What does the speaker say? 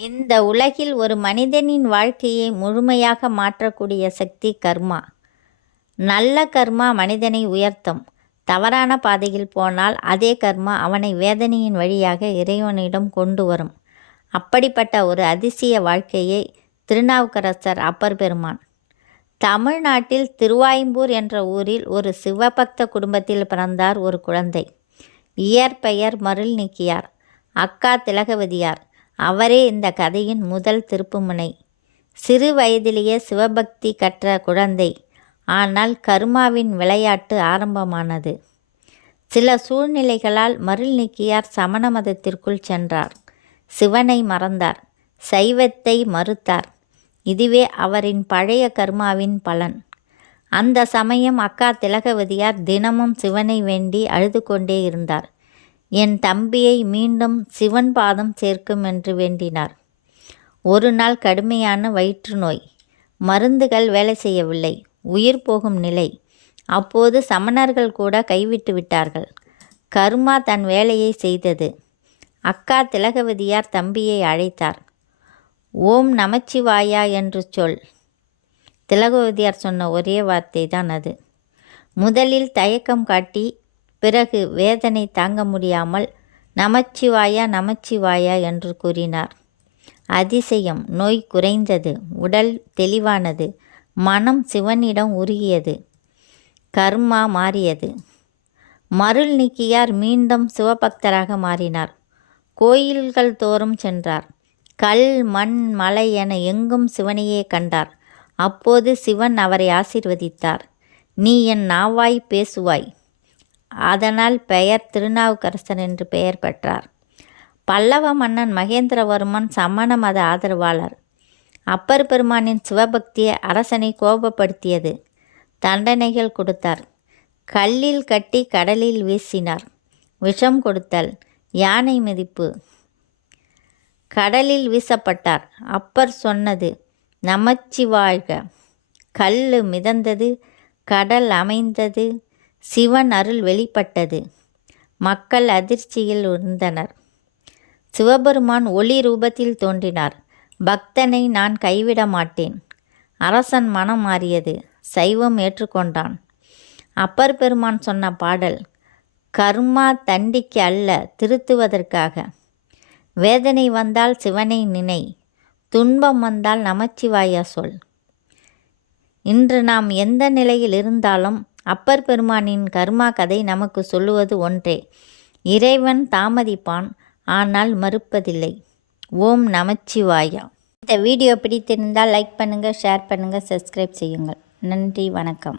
இந்த உலகில் ஒரு மனிதனின் வாழ்க்கையை முழுமையாக மாற்றக்கூடிய சக்தி கர்மா. நல்ல கர்மா மனிதனை உயர்த்தும். தவறான பாதையில் போனால் அதே கர்மா அவனை வேதனையின் வழியாக இறைவனிடம் கொண்டு வரும். அப்படிப்பட்ட ஒரு அதிசய வாழ்க்கையை திருநாவுக்கரசர் அப்பர் பெருமான். தமிழ்நாட்டில் திருவாயம்பூர் என்ற ஊரில் ஒரு சிவபக்த குடும்பத்தில் பிறந்தார் ஒரு குழந்தை. இயற்பெயர் மருள்நீக்கியார், அக்கா திலகவதியார். அவரே இந்த கதையின் முதல் திருப்புமுனை. சிறு வயதிலேயே சிவபக்தி கற்ற குழந்தை. ஆனால் கர்மாவின் விளையாட்டு ஆரம்பமானது. சில சூழ்நிலைகளால் மருள்நீக்கியார் சமண மதத்திற்குள் சென்றார். சிவனை மறந்தார், சைவத்தை மறுத்தார். இதுவே அவரின் பழைய கர்மாவின் பலன். அந்த சமயம் அக்கா திலகவதியார் தினமும் சிவனை வேண்டி அழுது கொண்டே இருந்தார். என் தம்பியை மீண்டும் சிவன் பாதம் சேர்க்கும் என்று வேண்டினார். ஒரு நாள் கடுமையான வயிற்று நோய். மருந்துகள் வேலை செய்யவில்லை. உயிர் போகும் நிலை. அப்போது சமணர்கள் கூட கைவிட்டு விட்டார்கள். கர்மா தன் வேலையை செய்தது. அக்கா திலகவதியார் தம்பியை அழைத்தார். ஓம் நமச்சிவாயா என்று சொல். திலகவதியார் சொன்ன ஒரே வார்த்தை தான் அது. முதலில் தயக்கம் காட்டி, பிறகு வேதனை தாங்க முடியாமல் நமச்சிவாயா நமச்சிவாயா என்று கூறினார். அதிசயம், நோய் குறைந்தது. உடல் தெளிவானது. மனம் சிவனிடம் உருகியது. கர்மா மாறியது. மருள்நீக்கியார் மீண்டும் சிவபக்தராக மாறினார். கோயில்கள் தோறும் சென்றார். கல், மண், மலை என எங்கும் சிவனையே கண்டார். அப்போது சிவன் அவரை ஆசீர்வதித்தார். நீ என் நாவாய் பேசுவாய். அதனால் பெயர் திருநாவுக்கரசர் என்று பெயர் பெற்றார். பல்லவ மன்னன் மகேந்திரவர்மன் சமண மத ஆதரவாளர். அப்பர் பெருமானின் சிவபக்தியை அரசனை கோபப்படுத்தியது. தண்டனைகள் கொடுத்தார். கல்லில் கட்டி கடலில் வீசினார். விஷம் கொடுத்தல், யானை மிதிப்பு. கடலில் வீசப்பட்டார். அப்பர் சொன்னது நமச்சிவாழ்க. கல் மிதந்தது, கடல் அமைந்தது, சிவன் அருள் வெளிப்பட்டது. மக்கள் அதிர்ச்சியில் இருந்தனர். சிவபெருமான் ஒளி ரூபத்தில் தோன்றினார். பக்தனை நான் கைவிட மாட்டேன். அரசன் மனம் மாறியது. சைவம் ஏற்றுக்கொண்டான். அப்பர் பெருமான் சொன்ன பாடல், கர்மா தண்டிக்க அல்ல, திருத்துவதற்காக. வேதனை வந்தால் சிவனை நினை, துன்பம் வந்தால் நமச்சிவாயா சொல். இன்று நாம் எந்த நிலையில் இருந்தாலும் அப்பர் பெருமானின் கர்மா கதை நமக்கு சொல்லுவது ஒன்றே. இறைவன் தாமதிப்பான், ஆனால் மறுப்பதில்லை. ஓம் நமச்சிவாயா. இந்த வீடியோ பிடித்திருந்தால் லைக் பண்ணுங்கள், ஷேர் பண்ணுங்கள், சப்ஸ்கிரைப் செய்யுங்கள். நன்றி, வணக்கம்.